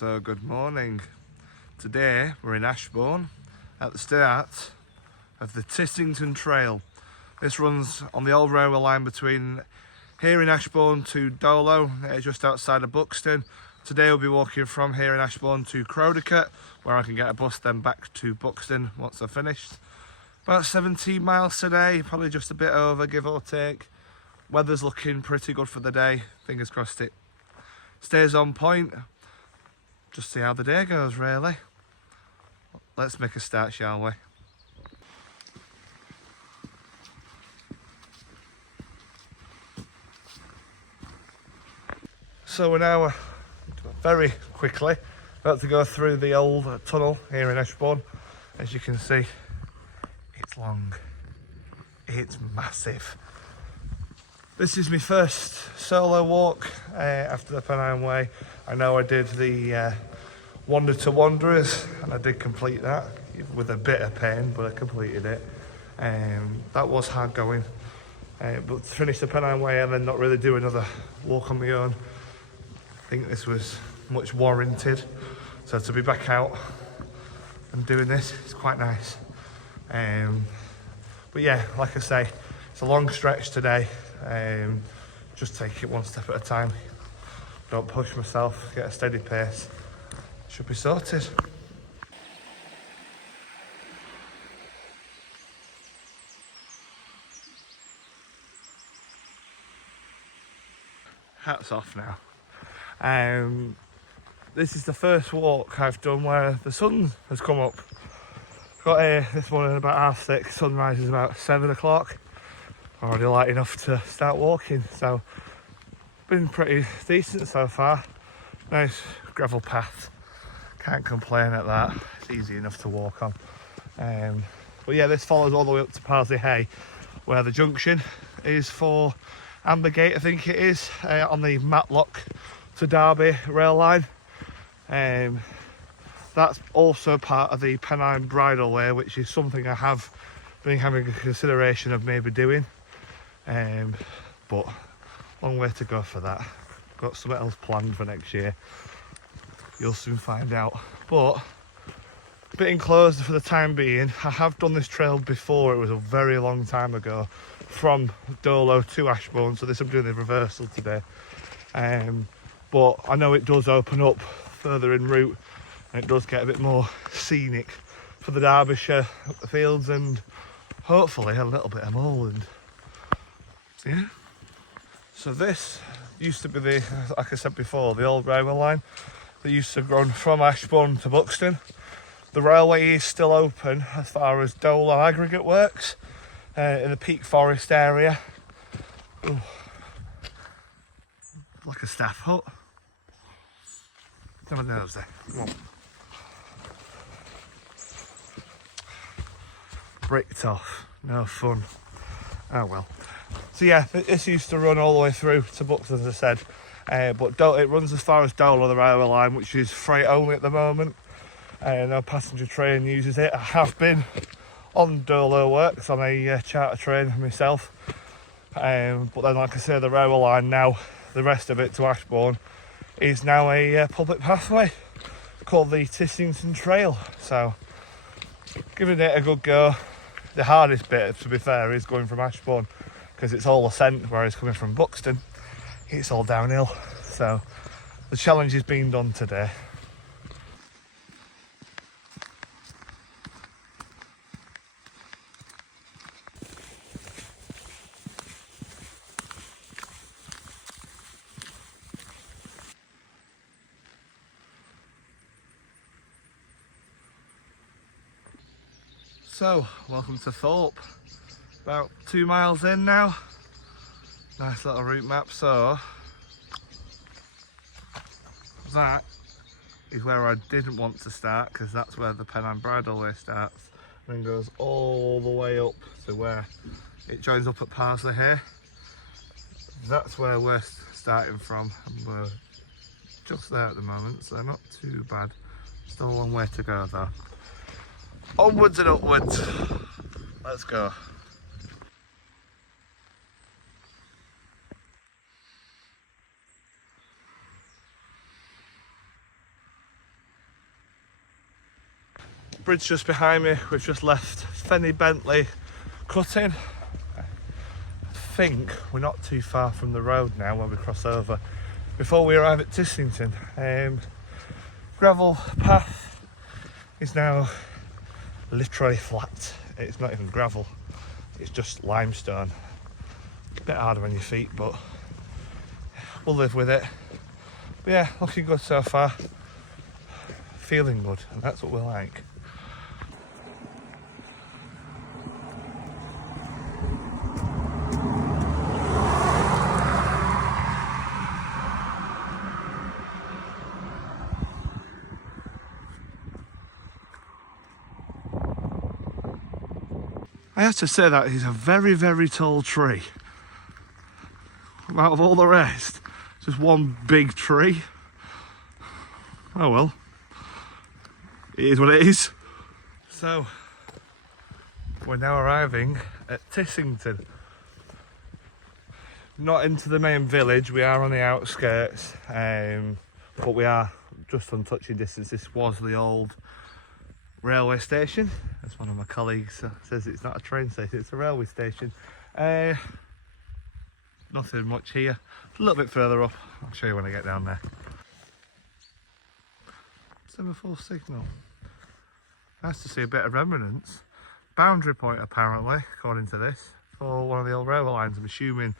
So good morning. Today we're in Ashbourne at the start of the Tissington Trail. This runs on the old railway line between here in Ashbourne to Dolo, just outside of Buxton. Today we'll be walking from here in Ashbourne to Crowdecote, where I can get a bus then back to Buxton once I've finished. About 17 miles today, probably just a bit over, give or take. Weather's looking pretty good for the day, fingers crossed it stays on point. Just see how the day goes, really. Let's make a start, shall we? So we're now very quickly about to go through the old tunnel here in Ashbourne. As you can see, it's long, it's massive. This is my first solo walk after the Pennine Way. I know I did the Wander to Wanderers and I did complete that with a bit of pain, but I completed it. That was hard going, but to finish the Pennine Way and then not really do another walk on my own, I think this was much warranted. So to be back out and doing this is quite nice. But yeah, like I say, it's a long stretch today. Just take it one step at a time. Don't push myself, get a steady pace. Should be sorted. Hats off now. This is the first walk I've done where the sun has come up. Got here this morning about 6:30, sunrise is about 7 o'clock. Already light enough to start walking, so been pretty decent so far. Nice gravel path, can't complain at that. It's easy enough to walk on. But yeah, this follows all the way up to Parsley Hay, where the junction is for Ambergate, I think it is, on the Matlock to Derby rail line. That's also part of the Pennine Bridleway, which is something I have been having a consideration of maybe doing. But long way to go for that. Got something else planned for next year. You'll soon find out. But a bit enclosed for the time being. I have done this trail before. It was a very long time ago from Dolo to Ashbourne. So I'm doing the reversal today. But I know it does open up further en route, and it does get a bit more scenic for the Derbyshire fields and hopefully a little bit of moorland. Yeah. So this used to be the, like I said before, the old railway line that used to run from Ashbourne to Buxton. The railway is still open as far as Dolo aggregate works in the Peak Forest area. Ooh. Like a staff hut. Have a nose there. Come on. Bricked off. No fun. Oh well. So yeah, this used to run all the way through to Buxton, as I said. But it runs as far as Dolo, the railway line, which is freight only at the moment. No passenger train uses it. I have been on Dolo works on a charter train myself. But then, like I say, the railway line now, the rest of it to Ashbourne, is now a public pathway called the Tissington Trail. So, giving it a good go. The hardest bit, to be fair, is going from Ashbourne, because it's all ascent, whereas coming from Buxton, it's all downhill. So, the challenge is being done today. So, welcome to Thorpe. About 2 miles in now. Nice little route map. So, that is where I didn't want to start, because that's where the Pennine Bridleway starts and then goes all the way up to where it joins up at Parsley Hay. That's where we're starting from, and we're just there at the moment, so not too bad. Still a long way to go though. Onwards and upwards. Let's go. Bridge just behind me, we've just left Fenny Bentley cutting. I think we're not too far from the road now when we cross over before we arrive at Tissington. Gravel path is now literally flat. It's not even gravel, it's just limestone. A bit harder on your feet, but we'll live with it. But yeah, looking good so far, feeling good, and that's what we like. I have to say that is a very, very tall tree. Out of all the rest, just one big tree. Oh well, it is what it is. So, we're now arriving at Tissington. Not into the main village, we are on the outskirts, but we are just on touching distance. This was the old railway station. As one of my colleagues says, it's not a train station, it's a railway station. Nothing much here. A little bit further up, I'll show you when I get down there. Semaphore signal. Nice to see a bit of remnants. Boundary point apparently, according to this, for one of the old railway lines. I'm assuming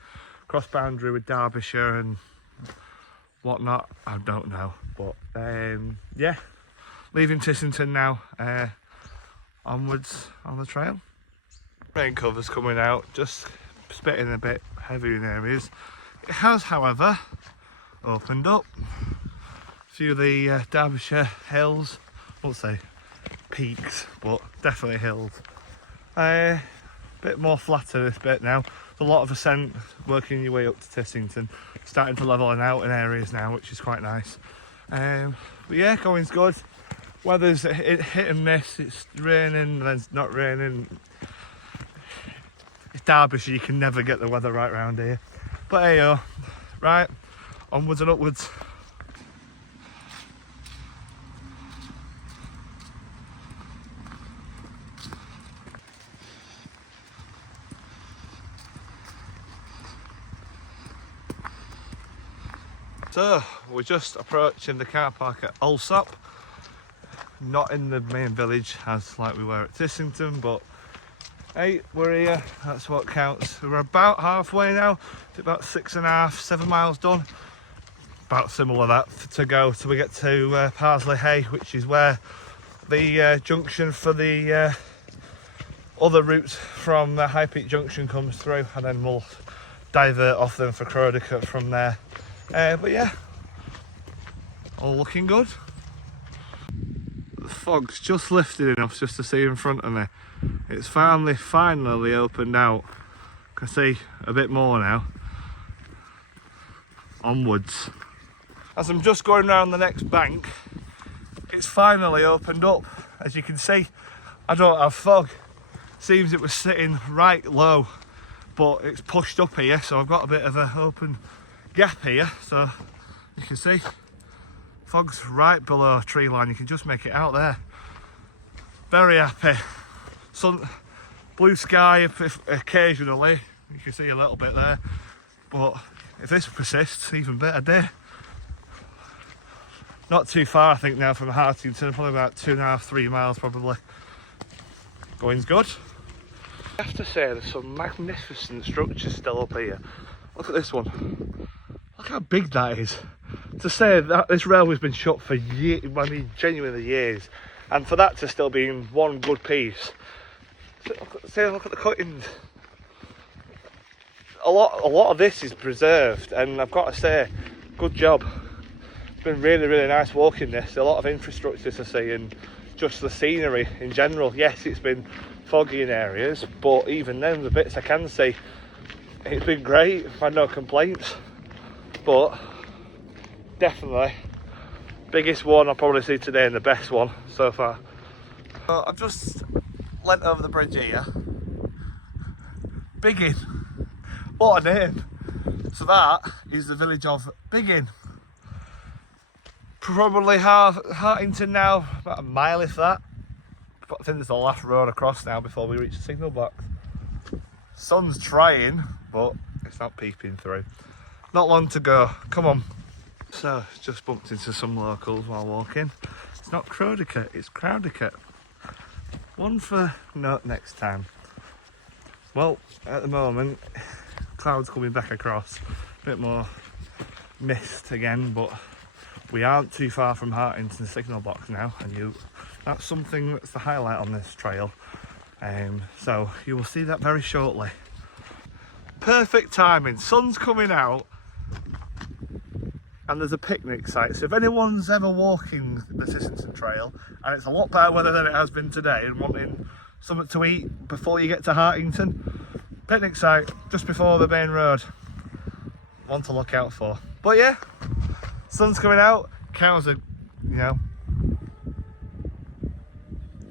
cross boundary with Derbyshire and whatnot. I don't know, but yeah. Leaving Tissington now, onwards on the trail. Rain cover's coming out, just spitting a bit heavy in areas. It has, however, opened up. A few of the Derbyshire hills, I won't say peaks, but definitely hills. Bit more flatter this bit now. There's a lot of ascent working your way up to Tissington, starting to leveling out in areas now, which is quite nice. But yeah, going's good. Weather's hit and miss. It's raining, then it's not raining. It's Derbyshire, you can never get the weather right round here. But hey yo, right, onwards and upwards. So, we're just approaching the car park at Alsop. Not in the main village as like we were at Tissington, but hey, we're here, that's what counts. We're about halfway now, it's about 6.5, 7 miles done. About similar that to go till we get to Parsley Hay, which is where the junction for the other route from High Peak Junction comes through, and then we'll divert off them for Crowdecote from there. But yeah, all looking good. The fog's just lifted enough just to see in front of me. It's finally opened out. Can see a bit more now. Onwards. As I'm just going around the next bank, it's finally opened up. As you can see, I don't have fog. Seems it was sitting right low, but it's pushed up here, so I've got a bit of an open gap here. So you can see fog's right below tree line. You can just make it out there. Very happy. Sun, blue sky occasionally. You can see a little bit there. But if this persists, even better day. Not too far, I think, now from Hartington. Probably about 2.5, 3 miles probably. Going's good. I have to say, there's some magnificent structures still up here. Look at this one. Look how big that is. To say that this railway's been shut for years, I mean genuinely years, and for that to still be in one good piece. Look at the cuttings. A lot of this is preserved, and I've got to say, good job. It's been really, really nice walking this. A lot of infrastructure to see, and just the scenery in general. Yes, it's been foggy in areas, but even then, the bits I can see, it's been great. I've had no complaints. But definitely biggest one I'll probably see today, and the best one so far. So I've just leant over the bridge here. Biggin, what a name. So that is the village of Biggin. Probably Hartington now, about a mile if that. I think it's the last road across now before we reach the signal box. Sun's trying, but it's not peeping through. Not long to go, come on. So, just bumped into some locals while walking. It's not Crowdecote, it's Crowdecote. One for note next time. Well, at the moment, clouds coming back across. A bit more mist again, but we aren't too far from Hartington signal box now, and that's something that's the highlight on this trail. So you will see that very shortly. Perfect timing, sun's coming out and there's a picnic site, so if anyone's ever walking the Tissington Trail and it's a lot better weather than it has been today and wanting something to eat before you get to Hartington, picnic site just before the main road, one to look out for. But yeah, sun's coming out, cows are,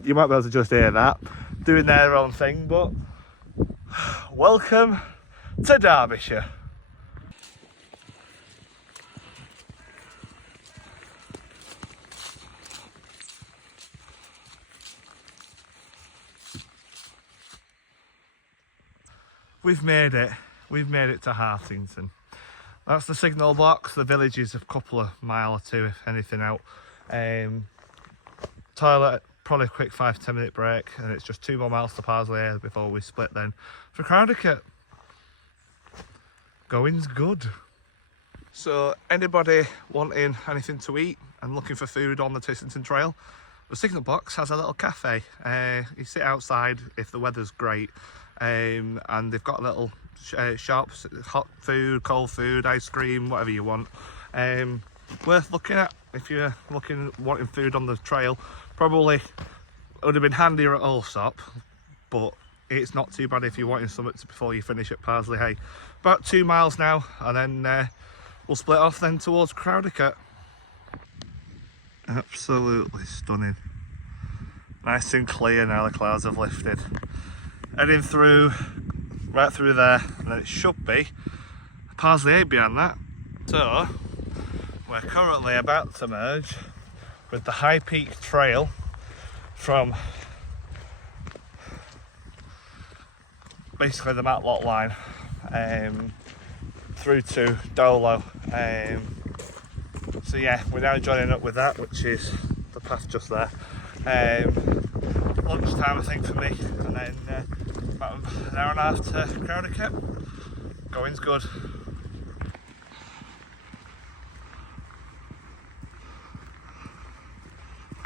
you might be able to just hear that, doing their own thing, but welcome to Derbyshire. We've made it to Hartington. That's the signal box. The village is a couple of mile or two, if anything, out. Toilet, probably a quick 5-10 minute break, and it's just 2 more miles to Parsley Hay before we split then for Crowdecote. Going's good. So anybody wanting anything to eat and looking for food on the Tissington Trail, the signal box has a little cafe. You sit outside if the weather's great, and they've got little shops, hot food, cold food, ice cream, whatever you want. Worth looking at if you're wanting food on the trail. Probably it would have been handier at Alsop, but it's not too bad if you're wanting something before you finish at Parsley Hay. About 2 miles now, and then we'll split off then towards Crowdecote. Absolutely stunning. Nice and clear now, the clouds have lifted. Heading through, right through there, and then it should be Parsley Hay behind that. So, we're currently about to merge with the High Peak Trail from basically the Matlock line through to Dolo. So yeah, we're now joining up with that, which is the path just there. Lunchtime I think for me, and then about an hour and a half to Crowdecote. Going's good.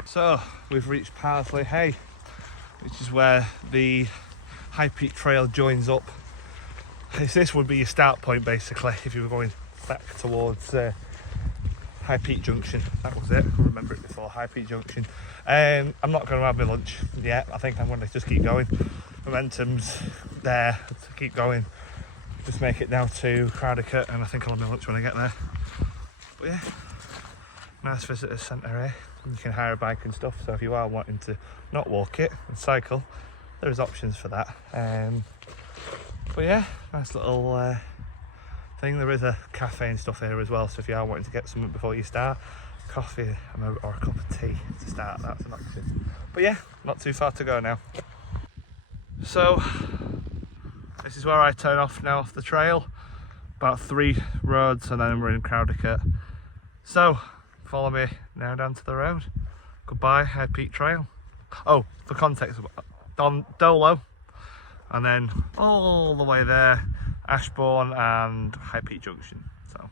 So we've reached Parsley Hay, which is where the High Peak Trail joins up. This would be your start point basically if you were going back towards High Peak Junction. That was it, I remember it before, High Peak Junction. I'm not going to have my lunch yet. I think I'm going to just keep going. Momentum's there to keep going. Just make it down to Crowdecote, and I think I'll have my lunch when I get there. But yeah, nice visitor centre here. You can hire a bike and stuff, so if you are wanting to not walk it and cycle, there's options for that. But yeah, nice little thing. There is a cafe and stuff here as well, so if you are wanting to get something before you start, coffee or a cup of tea to start, that's an option. But yeah, not too far to go now. So this is where I turn off now off the trail, about 3 roads, and then we're in Crowdecote. So follow me now down to the road. Goodbye High Peak Trail. Oh, for context, Dolo, and then all the way there, Ashbourne and High Peak Junction. So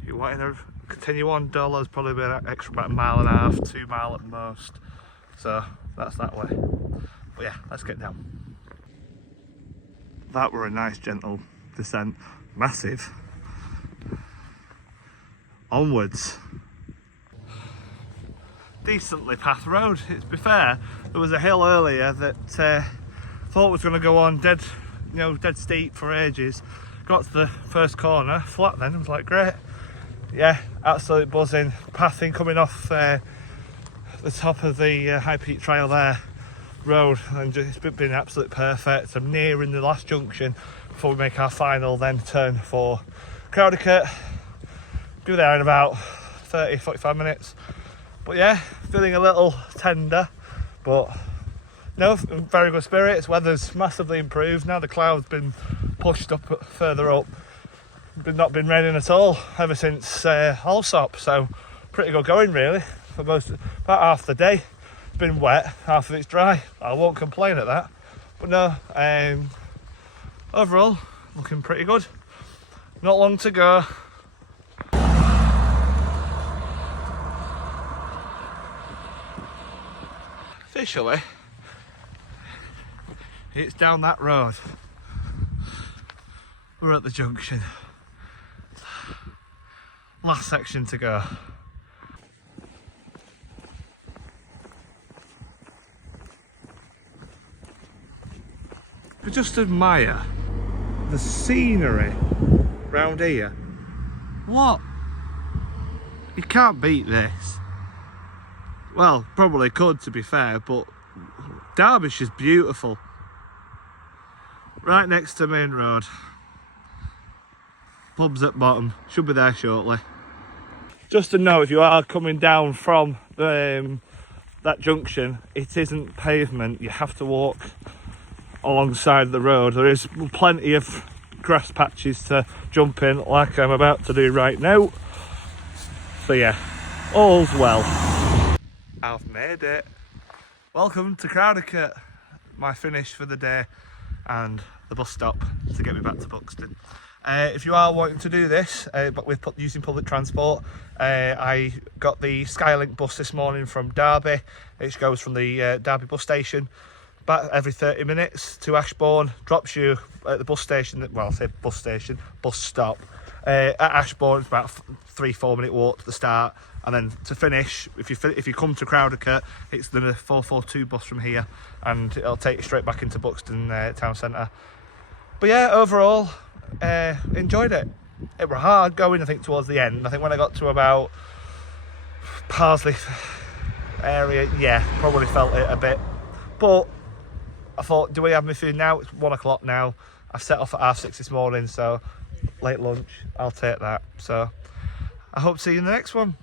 if you want to continue on, Dolo's probably been an extra about 1.5 miles, 2 miles at most. So that's that way. But yeah, let's get down. That were a nice gentle descent. Massive. Onwards. Decently path road. To be fair, there was a hill earlier that thought was going to go on dead steep for ages. Got to the first corner, flat then, it was like great. Yeah, absolutely buzzing. Pathing coming off the top of the High Peak Trail there, road, and it's been absolutely perfect. I'm nearing the last junction before we make our final then turn for Crowdecote. Be there in about 30-45 minutes. But yeah, feeling a little tender, but No, very good spirits. Weather's massively improved now. The cloud's been pushed up further up. Not been raining at all ever since Alsop, so pretty good going really. For about half the day, it's been wet, half of it's dry. I won't complain at that. But no, overall, looking pretty good. Not long to go. Officially, it's down that road. We're at the junction. Last section to go. But just admire the scenery round here. What? You can't beat this. Well, probably could, to be fair, but Derbyshire's beautiful. Right next to main road. Pubs at bottom, should be there shortly. Just to know, if you are coming down from that junction, it isn't pavement, you have to walk alongside the road. There is plenty of grass patches to jump in, like I'm about to do right now. So yeah, all's well. I've made it. Welcome to Crowdecote, my finish for the day and the bus stop to get me back to Buxton. If you are wanting to do this, but with using public transport, I got the Skylink bus this morning from Derby, which goes from the Derby bus station back every 30 minutes to Ashbourne, drops you at the bus station, well I say bus station, bus stop, at Ashbourne. It's about 3-4 minute walk to the start, and then to finish, if you come to Crowdecote, it's the 442 bus from here, and it'll take you straight back into Buxton town centre. But yeah, overall, enjoyed it. It was hard going, I think, towards the end. I think when I got to about Parsley area, yeah, probably felt it a bit. But I thought, do we have my food now? It's 1 o'clock now. I set off at 6:30 this morning, so late lunch, I'll take that. So I hope to see you in the next one.